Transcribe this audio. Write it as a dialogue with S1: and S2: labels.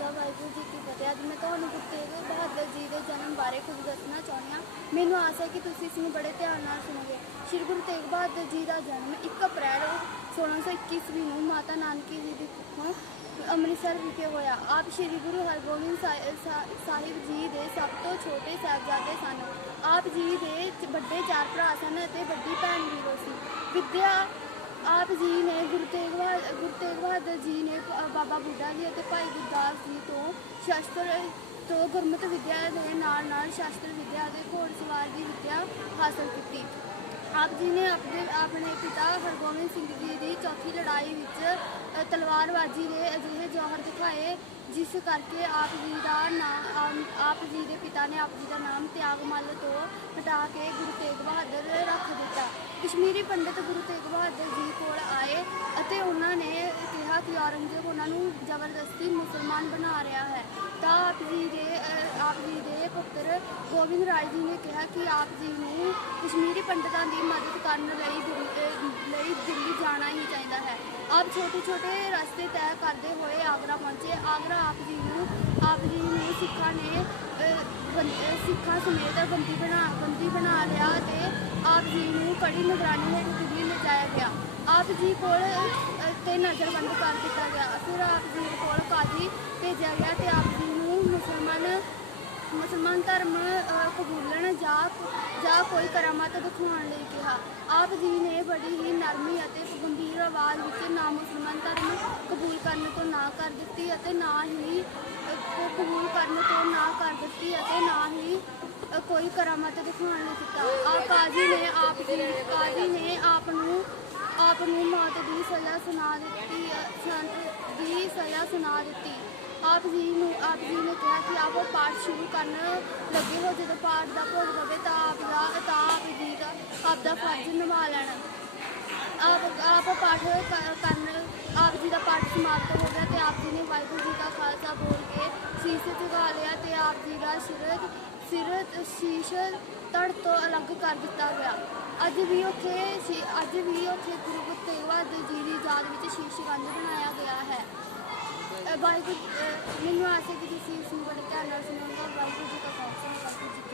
S1: ਖਾਲਸਾ ਵਾਹਿਗੁਰੂ ਜੀ ਕੀ ਫਤਿਹ। ਅੱਜ ਮੈਂ ਤੁਹਾਨੂੰ ਗੁਰੂ ਤੇਗ ਬਹਾਦਰ ਜੀ ਦੇ ਜਨਮ ਬਾਰੇ ਕੁਝ ਦੱਸਣਾ ਚਾਹੁੰਦੀ ਹਾਂ। ਮੈਨੂੰ ਆਸ ਹੈ ਕਿ ਤੁਸੀਂ ਇਸ ਨੂੰ ਬੜੇ ਧਿਆਨ ਨਾਲ ਸੁਣੋਗੇ। ਸ਼੍ਰੀ ਗੁਰੂ ਤੇਗ ਬਹਾਦਰ ਜੀ ਦਾ ਜਨਮ 1 ਅਪ੍ਰੈਲ 1621 ਈਸਵੀ ਨੂੰ ਮਾਤਾ ਨਾਨਕੀ ਜੀ ਦੀ ਕੁੱਖੋਂ ਅੰਮ੍ਰਿਤਸਰ ਵਿਖੇ ਹੋਇਆ। ਆਪ ਸ਼੍ਰੀ ਗੁਰੂ ਹਰਗੋਬਿੰਦ ਸਾਹਿ- ਸਾਹਿਬ ਜੀ ਦੇ ਸਭ ਤੋਂ ਛੋਟੇ ਸਾਹਿਬਜ਼ਾਦੇ ਸਨ। ਆਪ ਜੀ ਦੇ ਵੱਡੇ ਚਾਰ ਭਰਾ ਸਨ ਅਤੇ ਵੱਡੀ ਭੈਣ ਵੀਰੋ ਸੀ। ਵਿਦਿਆ ਆਪ ਜੀ ਨੇ ਗੁਰੂ ਤੇਗ ਬਹਾਦਰ ਗੁਰੂ ਤੇਗ ਬਹਾਦਰ ਜੀ ਨੇ ਬਾਬਾ ਬੁੱਢਾ ਜੀ ਅਤੇ ਭਾਈ ਗੁਰਦਾਸ ਜੀ ਤੋਂ ਸ਼ਸਤਰ ਤੋਂ ਗੁਰਮਤਿ ਵਿਦਿਆ ਦੇ ਨਾਲ ਨਾਲ ਸ਼ਸਤਰ ਵਿਦਿਆ ਅਤੇ ਘੋੜਸਵਾਰ ਦੀ ਵਿਦਿਆ ਹਾਸਲ ਕੀਤੀ। ਆਪ ਜੀ ਨੇ ਆਪਣੇ ਆਪਣੇ ਪਿਤਾ ਹਰਗੋਬਿੰਦ ਸਿੰਘ ਜੀ ਦੀ ਚੌਥੀ ਲੜਾਈ ਵਿੱਚ ਤਲਵਾਰਬਾਜ਼ੀ ਦੇ ਅਜਿਹੇ ਜੌਹਰ ਦਿਖਾਏ, ਜਿਸ ਕਰਕੇ ਆਪ ਜੀ ਦਾ ਨਾਮ ਆਪ ਜੀ ਦੇ ਪਿਤਾ ਨੇ ਆਪ ਜੀ ਦਾ ਨਾਮ ਤਿਆਗਮੱਲ ਤੋਂ ਹਟਾ ਕੇ ਗੁਰੂ ਤੇਗ ਬਹਾਦਰ ਰੱਖ ਦਿੱਤਾ। ਕਸ਼ਮੀਰੀ ਪੰਡਿਤ ਗੁਰੂ ਤੇਗ ਬਹਾਦਰ ਜੀ ਕੋਲ ਆਏ ਅਤੇ ਉਹਨਾਂ ਨੇ ਕਿਹਾ ਕਿ ਔਰੰਗਜ਼ੇਬ ਉਹਨਾਂ ਨੂੰ ਜ਼ਬਰਦਸਤੀ ਮੁਸਲਮਾਨ ਬਣਾ ਰਿਹਾ ਹੈ। ਤਾਂ ਆਪ ਜੀ ਦੇ ਆਪ ਜੀ ਦੇ ਪੁੱਤਰ ਗੋਬਿੰਦ ਰਾਏ ਜੀ ਨੇ ਕਿਹਾ ਕਿ ਆਪ ਜੀ ਨੂੰ ਕਸ਼ਮੀਰੀ ਪੰਡਤਾਂ ਦੀ ਮਦਦ ਕਰਨ ਲਈ ਦਿੱਲੀ- ਲਈ ਦਿੱਲੀ ਜਾਣਾ ਹੀ ਚਾਹੀਦਾ ਹੈ। ਆਪ ਛੋਟੇ ਛੋਟੇ ਰਸਤੇ ਤੈਅ ਕਰਦੇ ਹੋਏ ਆਗਰਾ ਪਹੁੰਚੇ। ਆਗਰਾ ਆਪ ਜੀ ਨੂੰ, ਆਪ ਜੀ ਨੂੰ ਸਿੱਖਾਂ ਨੇ ਸਿੱਖਾਂ ਸਮੇਤ ਬੰਦੀ ਬਣਾ ਬੰਦੀ ਬਣਾ ਲਿਆ ਤੇ ਆਪ ਕੜੀ ਨਿਗਰਾਨੀ ਹੇਠ ਦਿੱਲੀ ਲਿਜਾਇਆ ਗਿਆ। ਆਪ ਜੀ ਕੋਲ ਅ, ਤੇ ਨਜ਼ਰਬੰਦ ਕਰ ਦਿੱਤਾ ਗਿਆ। ਫਿਰ ਆਪ ਜੀ ਕੋਲ ਕਾਜ਼ੀ ਭੇਜਿਆ ਗਿਆ ਤੇ ਆਪ ਜੀ ਨੂੰ ਮੁਸਲਮਾਨ ਮੁਸਲਮਾਨ ਧਰਮ ਅ, ਕਬੂਲਣ ਜਾਂ ਜਾਂ ਕੋਈ ਕਰਾਮਾਤ ਦਿਖਾਉਣ ਲਈ ਕਿਹਾ। ਆਪ ਜੀ ਨੇ ਬੜੀ ਹੀ ਨਰਮੀ ਅਤੇ ਗੰਭੀਰ ਆਵਾਜ਼ ਵਿੱਚ ਨਾ ਕਰਨ ਤੋਂ ਨਾ ਕਰ ਦਿੱਤੀ ਅਤੇ ਨਾ ਹੀ ਅ, ਕਬੂਲ ਕਰਨ ਤੋਂ ਨਾ ਕਰ ਦਿੱਤੀ ਅਤੇ ਨਾ ਹੀ ਕੋਈ ਕਰਾਮਾਤ ਦਿਖਾਉਣ ਲਈ ਕੀਤਾ ਆ ਕਾਜ਼ੀ ਨੇ ਆਪ ਜੀ ਕਾਜ਼ੀ ਨੇ ਆਪ ਨੂੰ ਆਪ ਨੂੰ ਮੌਤ ਦੀ ਸਜ਼ਾ ਸੁਣਾ ਦਿੱਤੀ ਦੀ ਸਜ਼ਾ ਸੁਣਾ ਦਿੱਤੀ। ਆਪ ਜੀ ਨੂੰ ਆਪ ਜੀ ਨੇ ਕਿਹਾ ਕਿ ਆਪ ਪਾਠ ਸ਼ੁਰੂ ਕਰਨ ਲੱਗੇ ਹੋ। ਜਦੋਂ ਪਾਠ ਦਾ ਭੋਗ ਹੋਵੇ ਤਾਂ ਆਪ ਦਾ ਤਾਂ ਆਪ ਜੀ ਦਾ ਆਪ ਦਾ ਫਰਜ਼ ਨਿਭਾ ਲੈਣਾ। ਆਪ ਆਪ ਪਾਠ ਕਰਨ ਆਪ ਜੀ ਦਾ ਪਾਠ ਸਮਾਪਤ ਹੋ ਗਿਆ ਤੇ ਆਪ ਜੀ ਨੇ ਵਾਹਿਗੁਰੂ ਜੀ ਦਾ ਖਾਲਸਾ ਬੋਲ ਕੇ ਸ਼ੀਸ਼ ਝੁਕਾ ਲਿਆ ਤੇ ਆਪ ਜੀ ਦਾ ਸਿਰ ਸਿਰ ਸ਼ੀਸ਼ ਧੜ ਤੋਂ ਅਲੱਗ ਕਰ ਦਿੱਤਾ ਗਿਆ। ਅੱਜ ਵੀ ਉੱਥੇ ਅੱਜ ਵੀ ਉੱਥੇ ਗੁਰੂ ਤੇਗ ਬਹਾਦਰ ਜੀ ਦੀ ਯਾਦ ਵਿੱਚ ਸ਼ੀਸ਼ ਗੰਜ ਬਣਾਇਆ ਗਿਆ ਹੈ। ਵਾਹਿਗੁਰੂ ਮੈਨੂੰ ਆਸ ਹੈ ਕਿ ਤੁਸੀਂ ਇਸ ਨੂੰ ਬੜੇ ਧਿਆਨ ਨਾਲ ਸੁਣੋਗੇ। ਵਾਹਿਗੁਰੂ ਜੀ ਦਾ ਖਾਲਸਾ, ਵਾਹਿਗੁਰੂ ਜੀ